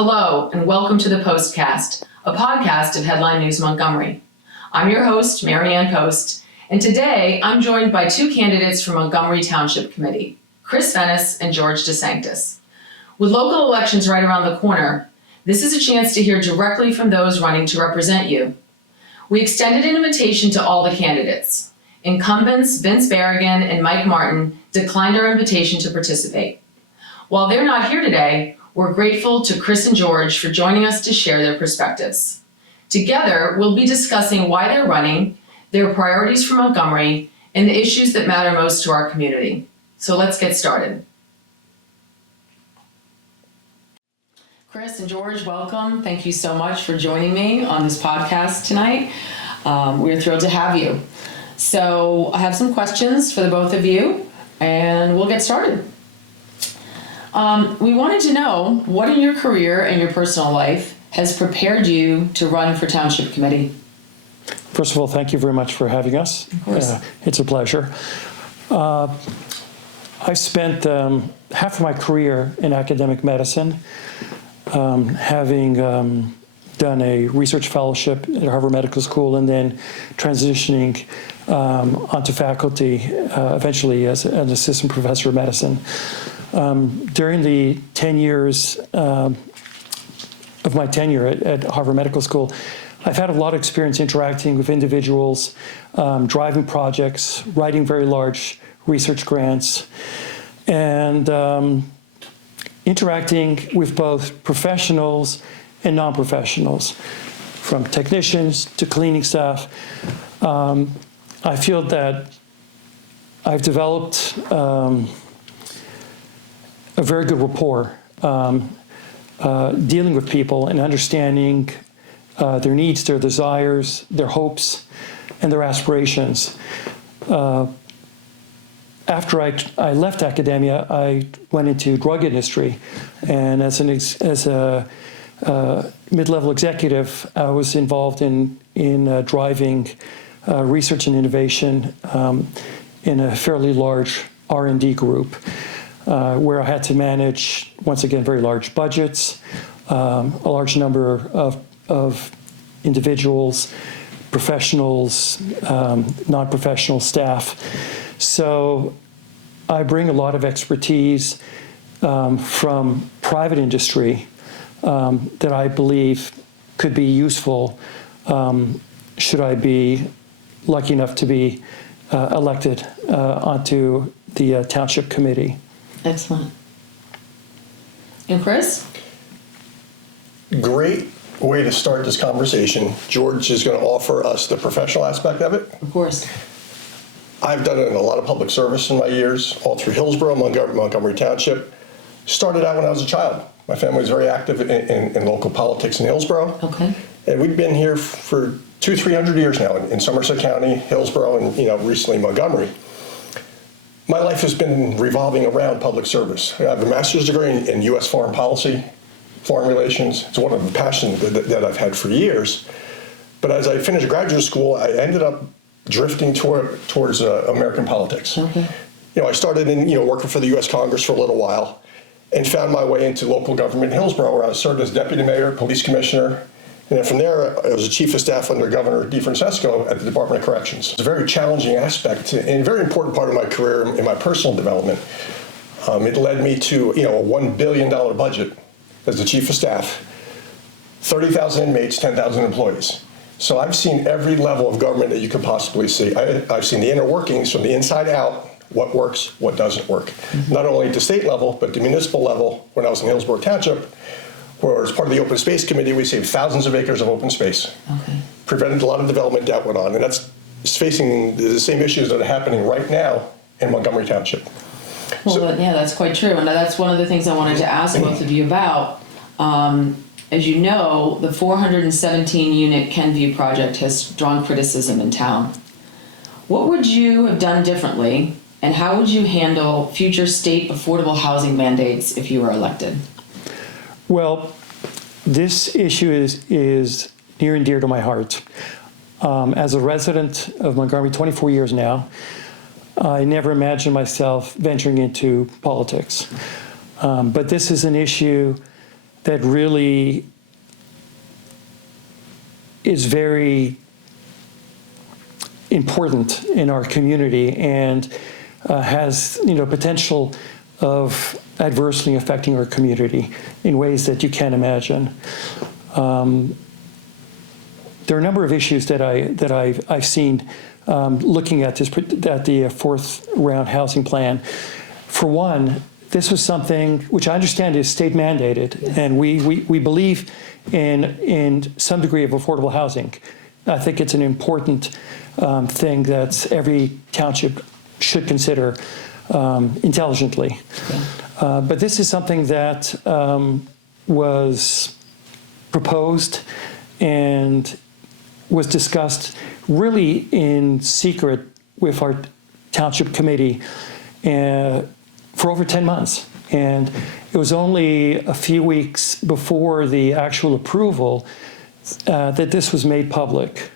Hello, and welcome to the Postcast, a podcast of Headline News Montgomery. I'm your host, Mary Ann Post, and today I'm joined by two candidates for Montgomery Township Committee, Chris Venis and George Sanctis. With local elections right around the corner, this is a chance to hear directly from those running to represent you. We extended an invitation to all the candidates. Incumbents Vince Berrigan and Mike Martin declined our invitation to participate. While they're not here today, we're grateful to Chris and George for joining us to share their perspectives. Together, we'll be discussing why they're running, their priorities for Montgomery, and the issues that matter most to our community. So let's get started. Chris and George, welcome. Thank you so much for joining me on this podcast tonight. We're thrilled to have you. So I have some questions for the both of you, and we'll get started. We wanted to know what in your career and your personal life has prepared you to run for Township Committee? First of all, thank you very much for having us. Of course. It's a pleasure. I spent half of my career in academic medicine, having done a research fellowship at Harvard Medical School and then transitioning onto faculty, eventually as an assistant professor of medicine. During the 10 years of my tenure at Harvard Medical School, I've had a lot of experience interacting with individuals, driving projects, writing very large research grants, and interacting with both professionals and non-professionals, from technicians to cleaning staff. I feel that I've developed a very good rapport, dealing with people and understanding their needs, their desires, their hopes, and their aspirations. After I left academia, I went into drug industry, and as a mid-level executive, I was involved in driving research and innovation in a fairly large R&D group, where I had to manage, once again, very large budgets, a large number of individuals, professionals, non-professional staff. So I bring a lot of expertise from private industry that I believe could be useful should I be lucky enough to be elected onto the Township Committee. Excellent. And Chris? Great way to start this conversation. George is going to offer us the professional aspect of it. Of course. I've done a lot of public service in my years, all through Hillsborough, Montgomery Township. Started out when I was a child. My family was very active in local politics in Hillsborough. Okay. And we've been here for 200-300 years now in Somerset County, Hillsborough, and recently Montgomery. My life has been revolving around public service. I have a master's degree in U.S. foreign policy, foreign relations. It's one of the passions that I've had for years. But as I finished graduate school, I ended up drifting towards American politics. Okay. I started in working for the U.S. Congress for a little while, and found my way into local government in Hillsborough, where I served as deputy mayor, police commissioner, and then from there, I was a chief of staff under Governor DeFrancesco at the Department of Corrections. It's a very challenging aspect and a very important part of my career and my personal development. It led me to a $1 billion budget as the chief of staff, 30,000 inmates, 10,000 employees. So I've seen every level of government that you could possibly see. I've seen the inner workings from the inside out, what works, what doesn't work. Mm-hmm. Not only at the state level, but the municipal level. When I was in Hillsborough Township, where as part of the Open Space Committee, we saved thousands of acres of open space. Okay. Prevented a lot of development that went on, and that's facing the same issues that are happening right now in Montgomery Township. Well, yeah, that's quite true, and that's one of the things I wanted to ask both of you about. As you know, the 417-unit Kenview project has drawn criticism in town. What would you have done differently, and how would you handle future state affordable housing mandates if you were elected? Well, this issue is near and dear to my heart. As a resident of Montgomery 24 years now, I never imagined myself venturing into politics. But this is an issue that really is very important in our community and has potential of adversely affecting our community in ways that you can't imagine. There are a number of issues that I've seen looking at the fourth round housing plan. For one, this was something which I understand is state mandated, and we believe in some degree of affordable housing. I think it's an important thing that every township should consider intelligently. But this is something that was proposed and was discussed really in secret with our township committee for over 10 months. And it was only a few weeks before the actual approval that this was made public.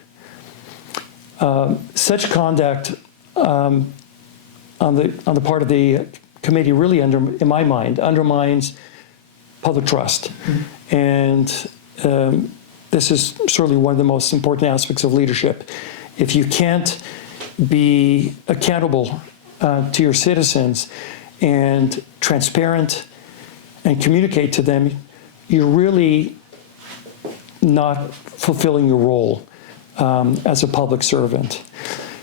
Such conduct on the part of the committee really, in my mind, undermines public trust. Mm-hmm. And this is certainly one of the most important aspects of leadership. If you can't be accountable to your citizens and transparent and communicate to them, you're really not fulfilling your role as a public servant.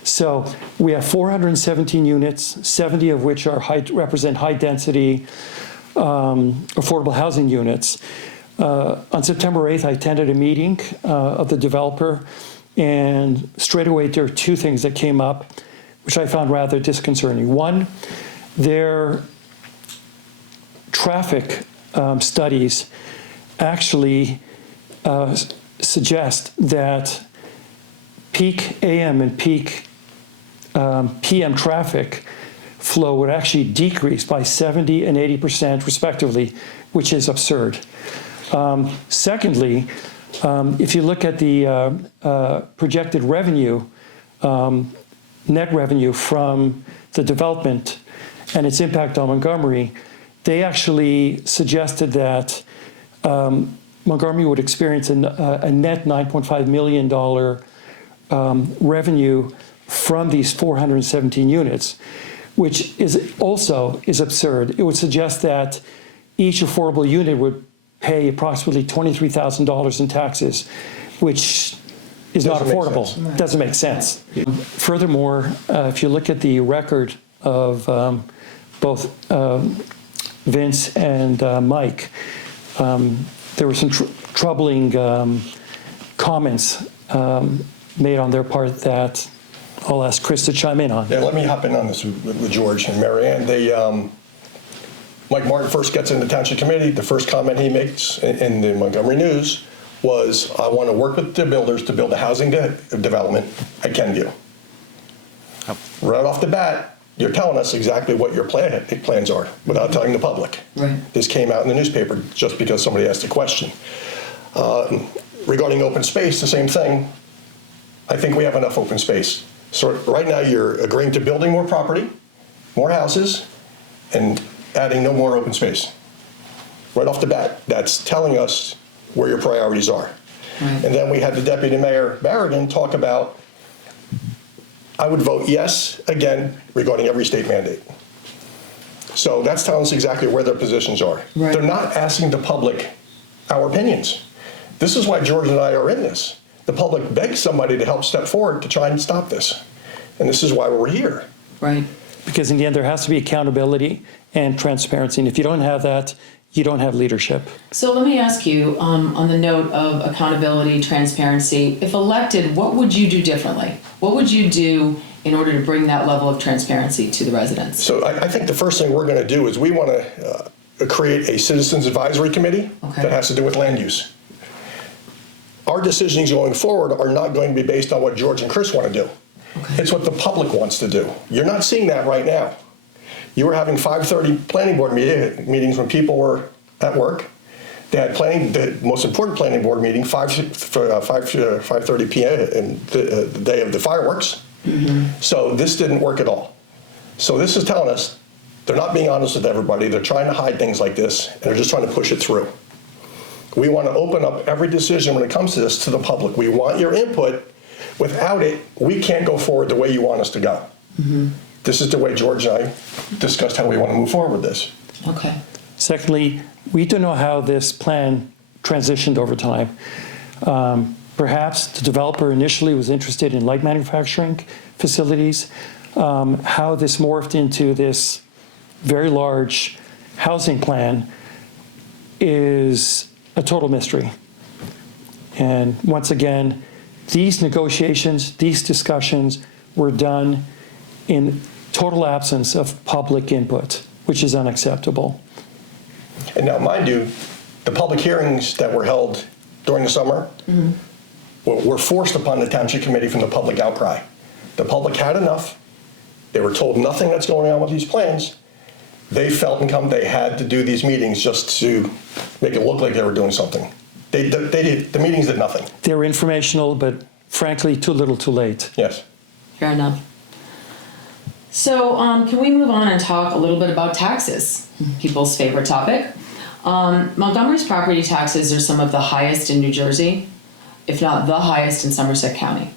So we have 417 units, 70 of which are represent high-density affordable housing units. On September 8th, I attended a meeting of the developer, and straight away there are two things that came up, which I found rather disconcerting. One, their traffic studies actually suggest that peak AM and peak PM traffic flow would actually decrease by 70% and 80% respectively, which is absurd. Secondly, if you look at the projected revenue, net revenue from the development and its impact on Montgomery, they actually suggested that Montgomery would experience a net $9.5 million revenue from these 417 units, which is also absurd. It would suggest that each affordable unit would pay approximately $23,000 in taxes, which is not affordable. Doesn't make sense. Furthermore, if you look at the record of both Vince and Mike, there were some troubling comments made on their part that I'll ask Chris to chime in on. Yeah, let me hop in on this with George and Mary Ann. Mike Martin first gets in the Township Committee. The first comment he makes in the Montgomery News was, I want to work with the builders to build a housing development at Kenview. Oh. Right off the bat, you're telling us exactly what your plans are without telling the public. Right. This came out in the newspaper just because somebody asked a question. Regarding open space, the same thing. I think we have enough open space. So right now you're agreeing to building more property, more houses, and adding no more open space. Right off the bat, that's telling us where your priorities are. Right. And then we had the Deputy Mayor Barrigan talk about, I would vote yes again regarding every state mandate. So that's telling us exactly where their positions are. Right. They're not asking the public our opinions. This is why George and I are in this. The public begs somebody to help step forward to try and stop this. And this is why we're here. Right. Because in the end, there has to be accountability and transparency. And if you don't have that, you don't have leadership. So let me ask you, on the note of accountability, transparency, if elected, what would you do differently? What would you do in order to bring that level of transparency to the residents? So I think the first thing we're going to do is we want to create a citizens advisory committee that has to do with land use. Our decisions going forward are not going to be based on what George and Chris want to do. Okay. It's what the public wants to do. You're not seeing that right now. You were having 5:30 planning board meetings when people were at work. They had the most important planning board meeting, 5:30 p.m. in the day of the fireworks. Mm-hmm. So this didn't work at all. So this is telling us they're not being honest with everybody. They're trying to hide things like this, and they're just trying to push it through. We want to open up every decision when it comes to this to the public. We want your input. Without it, we can't go forward the way you want us to go. This is the way George and I discussed how we want to move forward with this. Okay. Secondly, we don't know how this plan transitioned over time. Perhaps the developer initially was interested in light manufacturing facilities. How this morphed into this very large housing plan is a total mystery. And once again, these negotiations, these discussions were done in total absence of public input, which is unacceptable. And now, mind you, the public hearings that were held during the summer were forced upon the Township Committee from the public outcry. The public had enough. They were told nothing that's going on with these plans. They felt they had to do these meetings just to make it look like they were doing something. The meetings did nothing. They were informational, but frankly, too little, too late. Yes. Fair enough. So can we move on and talk a little bit about taxes, people's favorite topic? Montgomery's property taxes are some of the highest in New Jersey, if not the highest in Somerset County.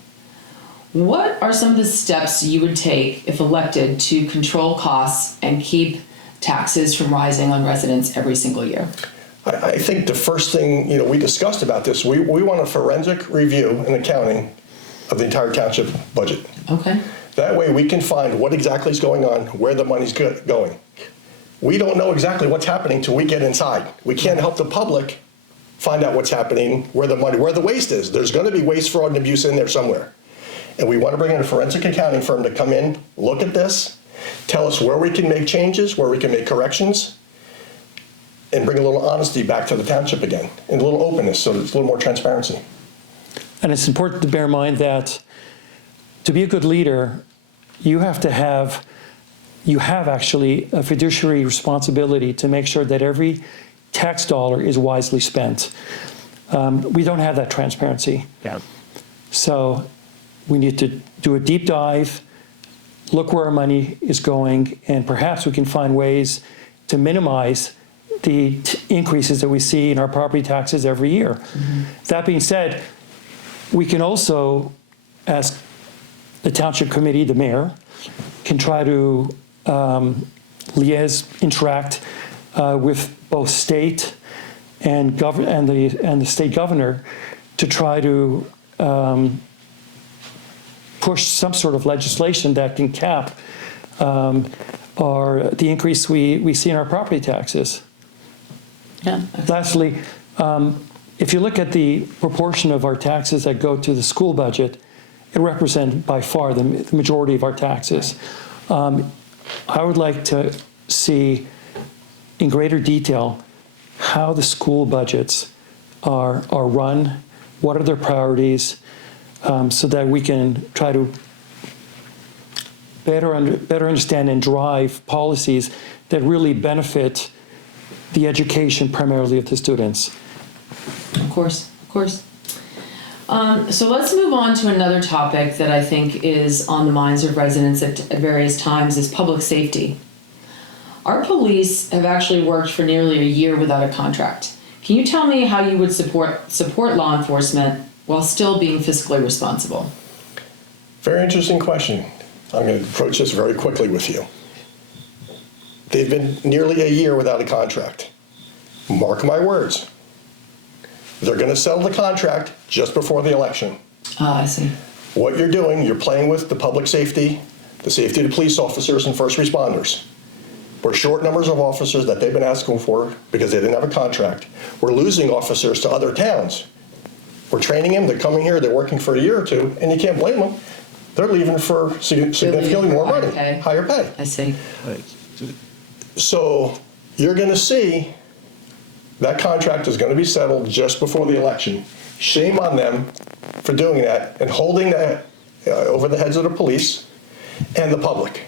What are some of the steps you would take if elected to control costs and keep taxes from rising on residents every single year? I think the first thing we discussed about this, we want a forensic review and accounting of the entire township budget. Okay. That way we can find what exactly is going on, where the money's going. We don't know exactly what's happening till we get inside. We can't help the public find out what's happening, where the waste is. There's going to be waste, fraud, and abuse in there somewhere. And we want to bring in a forensic accounting firm to come in, look at this, tell us where we can make changes, where we can make corrections, and bring a little honesty back to the township again, and a little openness so there's a little more transparency. And it's important to bear in mind that to be a good leader, you have actually a fiduciary responsibility to make sure that every tax dollar is wisely spent. We don't have that transparency. Yeah. So we need to do a deep dive, look where our money is going, and perhaps we can find ways to minimize the increases that we see in our property taxes every year. That being said, we can also, as the Township Committee, the mayor, can try to interact with both state and the state governor to try to push some sort of legislation that can cap the increase we see in our property taxes. Yeah. Lastly, if you look at the proportion of our taxes that go to the school budget, it represents by far the majority of our taxes. I would like to see in greater detail how the school budgets are run, what are their priorities, so that we can try to better understand and drive policies that really benefit the education primarily of the students. Of course, of course. So let's move on to another topic that I think is on the minds of residents at various times is public safety. Our police have actually worked for nearly a year without a contract. Can you tell me how you would support law enforcement while still being fiscally responsible? Very interesting question. I'm going to approach this very quickly with you. They've been nearly a year without a contract. Mark my words. They're going to settle the contract just before the election. I see. What you're doing, you're playing with the public safety, the safety of the police officers and first responders. We're short numbers of officers that they've been asking for because they didn't have a contract. We're losing officers to other towns. We're training them, they're coming here, they're working for a year or two, and you can't blame them. They're leaving for significantly more money, higher pay. I see. So you're going to see that contract is going to be settled just before the election. Shame on them for doing that and holding that over the heads of the police and the public.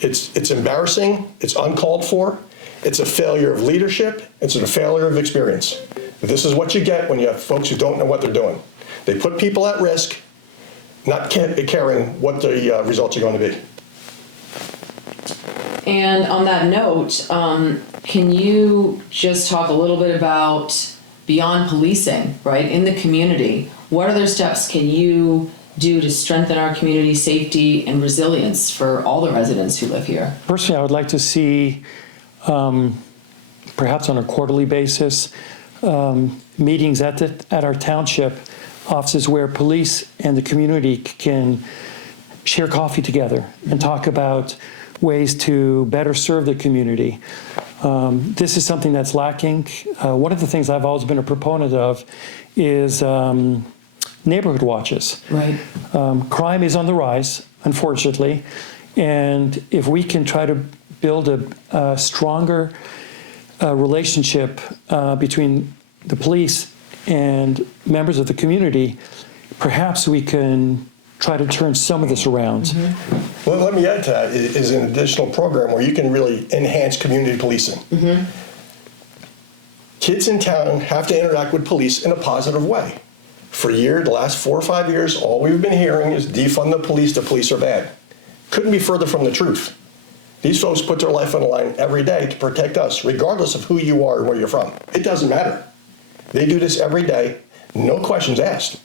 It's embarrassing. It's uncalled for. It's a failure of leadership. It's a failure of experience. This is what you get when you have folks who don't know what they're doing. They put people at risk, not caring what the results are going to be. And on that note, can you just talk a little bit about beyond policing, right, in the community? What other steps can you do to strengthen our community safety and resilience for all the residents who live here? Personally, I would like to see, perhaps on a quarterly basis, meetings at our township offices where police and the community can share coffee together and talk about ways to better serve the community. This is something that's lacking. One of the things I've always been a proponent of is neighborhood watches. Right. Crime is on the rise, unfortunately, and if we can try to build a stronger relationship between the police and members of the community, perhaps we can try to turn some of this around. Mm-hmm. Well, let me add to that is an additional program where you can really enhance community policing. Mm-hmm. Kids in town have to interact with police in a positive way. For the last 4 or 5 years, all we've been hearing is defund the police are bad. Couldn't be further from the truth. These folks put their life on the line every day to protect us, regardless of who you are and where you're from. It doesn't matter. They do this every day, no questions asked.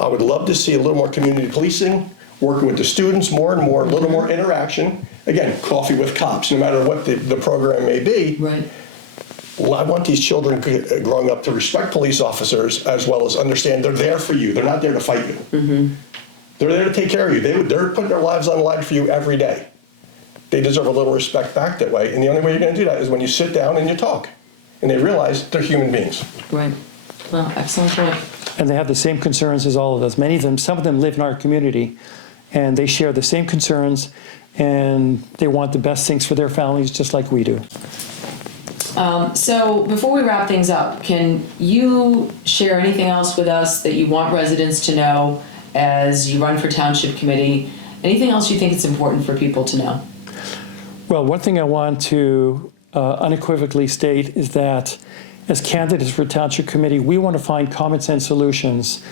I would love to see a little more community policing, working with the students more and more, a little more interaction. Again, coffee with cops, no matter what the program may be. Right. Well, I want these children growing up to respect police officers as well as understand they're there for you. They're not there to fight you. Mm-hmm. They're there to take care of you. They're putting their lives on the line for you every day. They deserve a little respect back that way. And the only way you're going to do that is when you sit down and you talk. And they realize they're human beings. Right. Well, excellent point. And they have the same concerns as all of us. Many of them, some of them live in our community, and they share the same concerns, and they want the best things for their families just like we do. So before we wrap things up, can you share anything else with us that you want residents to know as you run for Township Committee? Anything else you think it's important for people to know? Well, one thing I want to unequivocally state is that as candidates for Township Committee, we want to find common sense solutions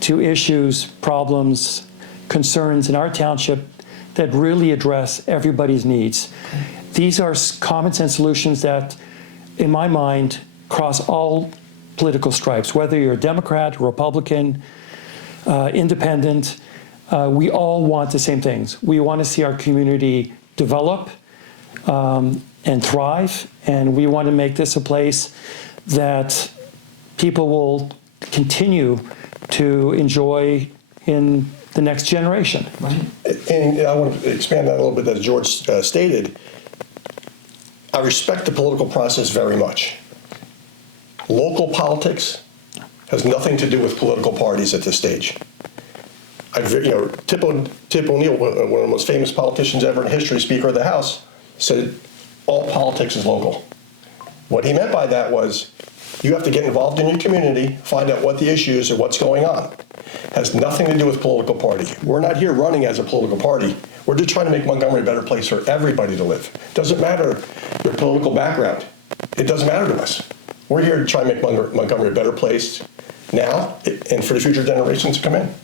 to issues, problems, concerns in our township that really address everybody's needs. These are common sense solutions that, in my mind, cross all political stripes, whether you're a Democrat, Republican, independent. We all want the same things. We want to see our community develop and thrive, and we want to make this a place that people will continue to enjoy in the next generation. Right. And I want to expand that a little bit, as George stated. I respect the political process very much. Local politics has nothing to do with political parties at this stage. Tip O'Neill, one of the most famous politicians ever in history, Speaker of the House, said all politics is local. What he meant by that was you have to get involved in your community, find out what the issues are, what's going on. It has nothing to do with political party. We're not here running as a political party. We're just trying to make Montgomery a better place for everybody to live. Doesn't matter your political background. It doesn't matter to us. We're here to try and make Montgomery a better place now and for the future generations to come in.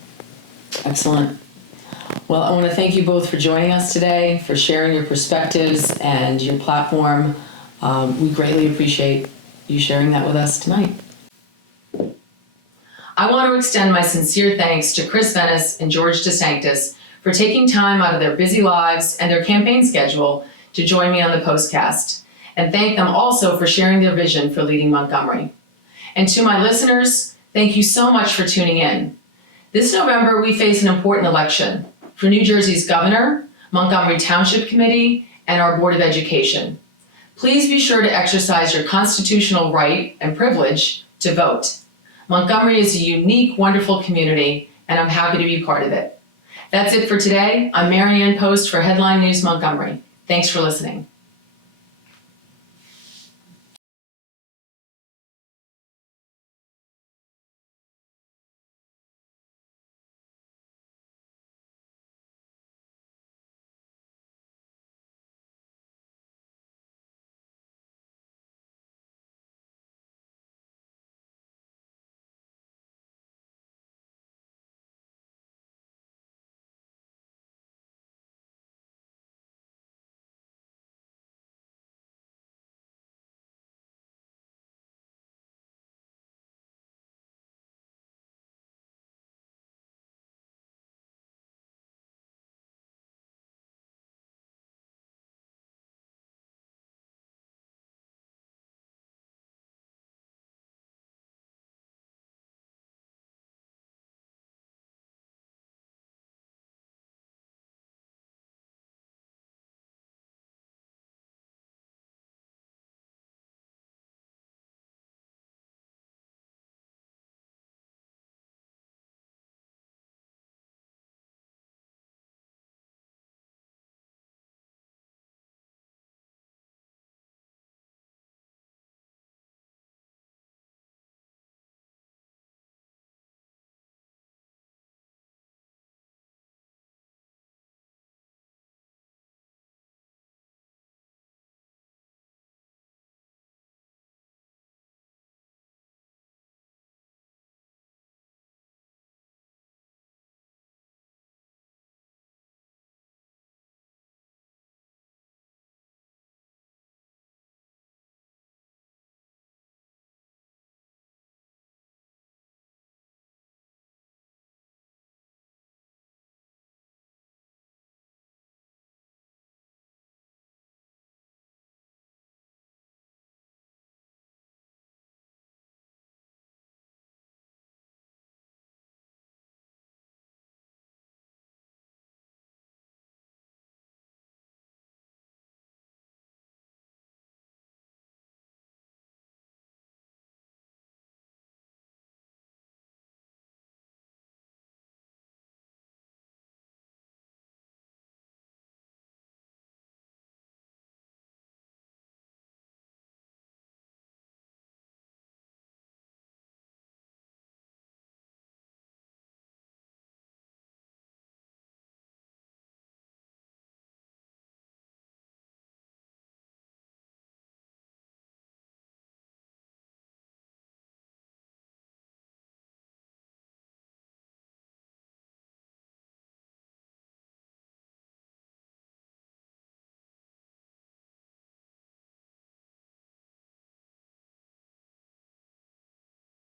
Excellent. Well, I want to thank you both for joining us today, for sharing your perspectives and your platform. We greatly appreciate you sharing that with us tonight. I want to extend my sincere thanks to Chris Venis and George Sanctis for taking time out of their busy lives and their campaign schedule to join me on the postcast, and thank them also for sharing their vision for leading Montgomery. And to my listeners, thank you so much for tuning in. This November, we face an important election for New Jersey's governor, Montgomery Township Committee, and our Board of Education. Please be sure to exercise your constitutional right and privilege to vote. Montgomery is a unique, wonderful community, and I'm happy to be part of it. That's it for today. I'm Mary Ann Post for Headline News Montgomery. Thanks for listening.